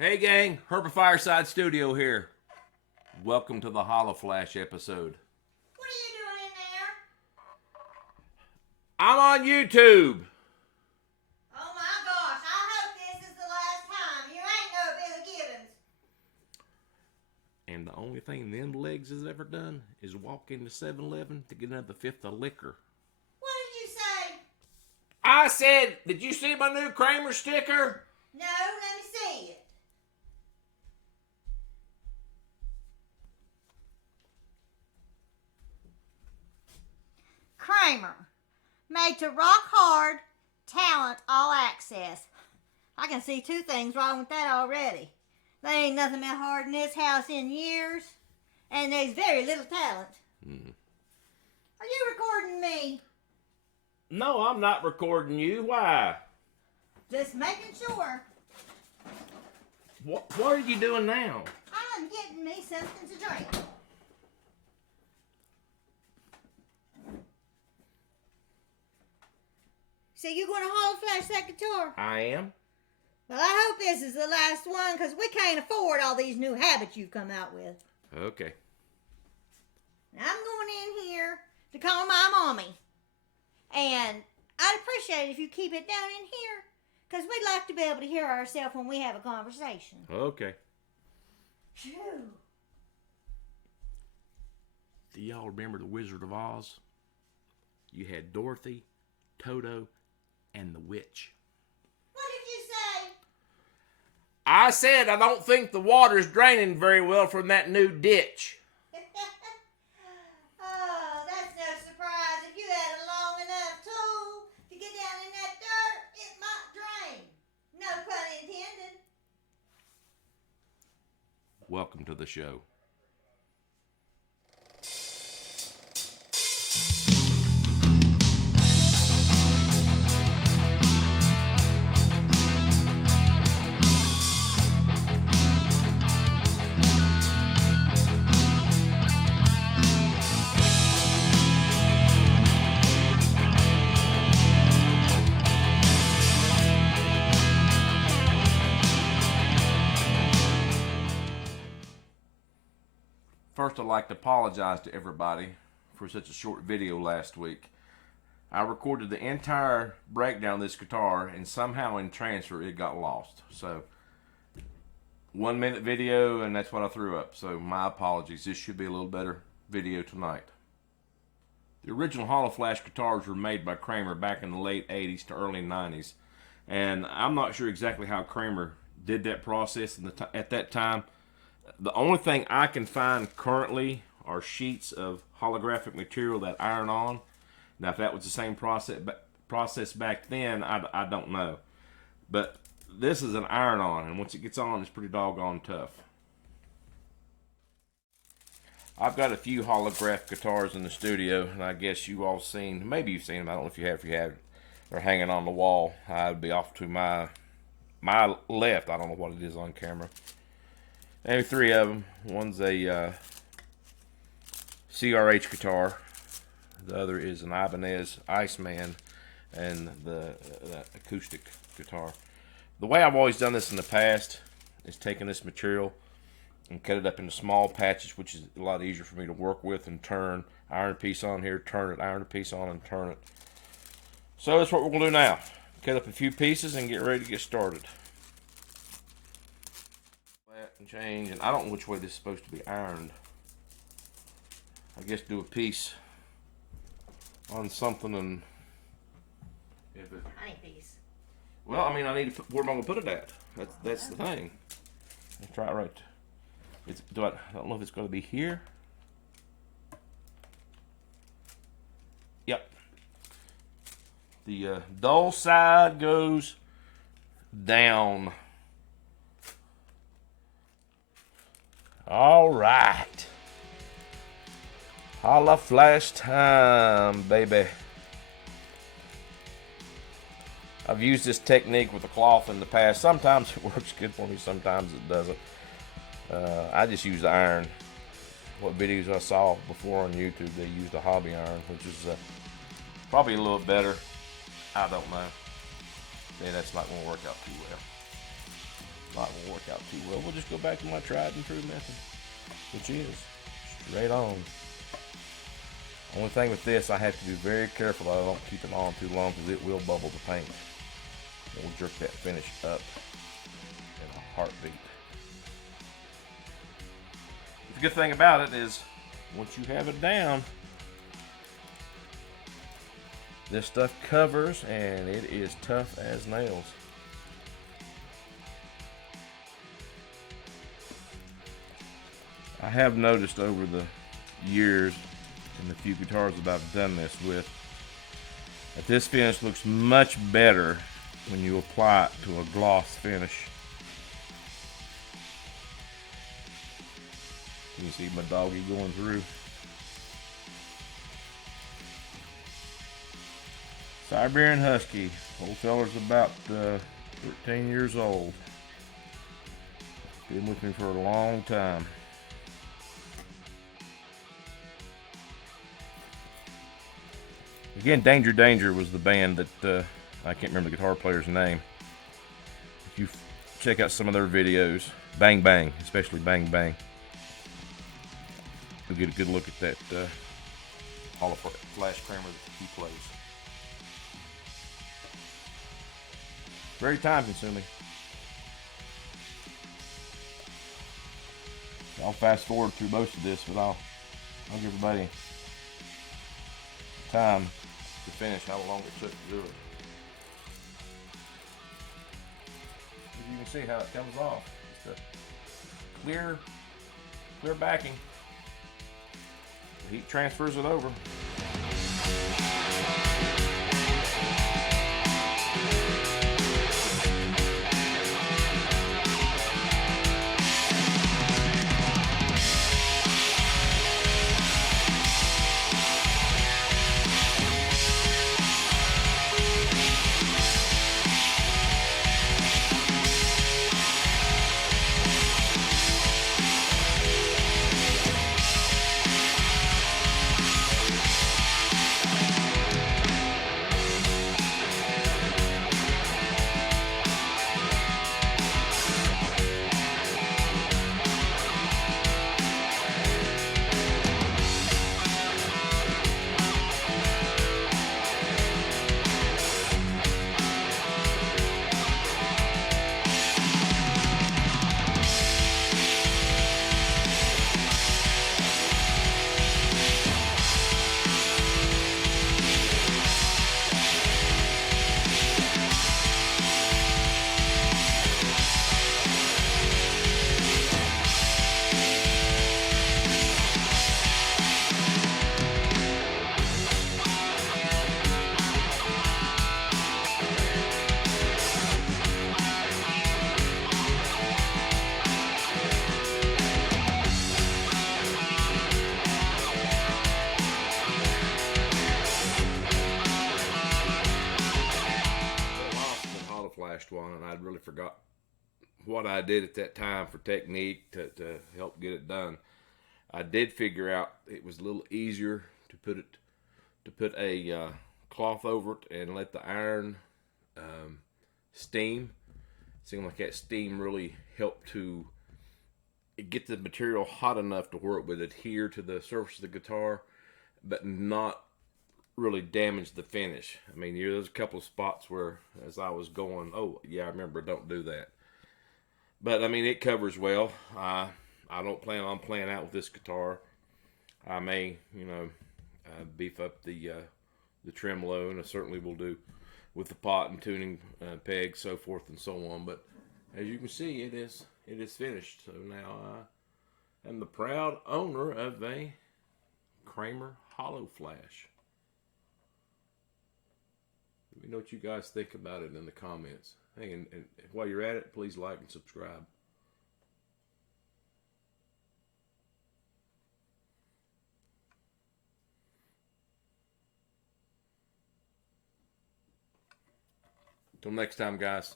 Hey gang, Herb Fireside Studio here. Welcome to the Holoflash episode. What are you doing in there? I'm on YouTube. Oh my gosh, I hope this is the last time. You ain't no Billy Gibbons. And the only thing them legs has ever done is walk into 7-Eleven to get another fifth of liquor. What did you say? I said, did you see my new Kramer sticker? No, let me see it. Kramer, made to rock hard, talent, all access. I can see two things wrong with that already. There ain't nothing been hard in this house in years, and there's very little talent. Are you recording me? No, I'm not recording you. Why? Just making sure. What are you doing now? I'm getting me something to drink. So you going to holoflash that guitar? I am. Well, I hope this is the last one, because we can't afford all these new habits you've come out with. Okay. Now, I'm going in here to call my mommy. And I'd appreciate it if you keep it down in here, because we'd like to be able to hear ourselves when we have a conversation. Okay. Phew. Do y'all remember the Wizard of Oz? You had Dorothy, Toto, and the witch. What did you say? I said I don't think the water's draining very well from that new ditch. Oh, that's no surprise. If you had a long enough tool to get down in that dirt, it might drain. No pun intended. Welcome to the show. First, I'd like to apologize to everybody for such a short video last week. I recorded the entire breakdown of this guitar, and somehow in transfer it got lost. So, 1 minute video, and that's what I threw up. So, my apologies. This should be a little better video tonight. The original Holoflash guitars were made by Kramer back in the late 80s to early 90s. And I'm not sure exactly how Kramer did that process at that time. The only thing I can find currently are sheets of holographic material that iron on. Now, if that was the same process back then, I don't know. But this is an iron on, and once it gets on, it's pretty doggone tough. I've got a few holograph guitars in the studio, and I guess you all seen, maybe you've seen them. I don't know if you have, they're hanging on the wall. I'd be off to my left. I don't know what it is on camera. Maybe three of them. One's a CRH guitar. The other is an Ibanez Iceman, and the acoustic guitar. The way I've always done this in the past is taking this material and cut it up into small patches, which is a lot easier for me to work with and turn. Iron a piece on here, turn it, iron a piece on and turn it. So that's what we're going to do now. Cut up a few pieces and get ready to get started. And change, and I don't know which way this is supposed to be ironed. I guess do a piece on something, and if it, I need these. well, I mean, I need to put, where am I going to put it at? That's the thing. Let's try it right. I don't know if it's going to be here. Yep. The dull side goes down. All right. Holoflash time, baby. I've used this technique with a cloth in the past. Sometimes it works good for me, sometimes it doesn't. I just use the iron. What videos I saw before on YouTube, they used a hobby iron, which is probably a little better. I don't know. Yeah, that's not going to work out too well. not going to work out too well. We'll just go back to my tried and true method, which is straight on. Only thing with this, I have to be very careful that I don't keep it on too long because it will bubble the paint. And we'll jerk that finish up in a heartbeat. The good thing about it is, once you have it down, this stuff covers and it is tough as nails. I have noticed over the years and the few guitars that I've done this with that this finish looks much better when you apply it to a gloss finish. You can see my doggy going through. Siberian Husky. Old feller's about 13 years old. Been with me for a long time. Again, Danger Danger was the band that, I can't remember the guitar player's name. If you check out some of their videos, Bang Bang, especially Bang Bang, you'll get a good look at that Holoflashed Kramer that he plays. Very time consuming. I'll fast forward through most of this, but I'll give everybody time to finish how long it took to do it. As you can see how it comes off. Just a clear backing. The heat transfers it over. One, and I'd really forgot what I did at that time for technique to help get it done. I did figure out it was a little easier to put a cloth over it and let the iron steam. It seemed like that steam really helped to get the material hot enough to where it would adhere to the surface of the guitar, but not really damage the finish. I mean, there's a couple of spots where, as I was going, oh yeah, I remember, don't do that. But I mean, it covers well. I don't plan on playing out with this guitar. I may, beef up the tremolo, and I certainly will do with the pot and tuning pegs, so forth and so on. But as you can see, it is finished. So now I am the proud owner of a Kramer Holoflash. Let me know what you guys think about it in the comments. Hey, and while you're at it, please like and subscribe. Until next time, guys.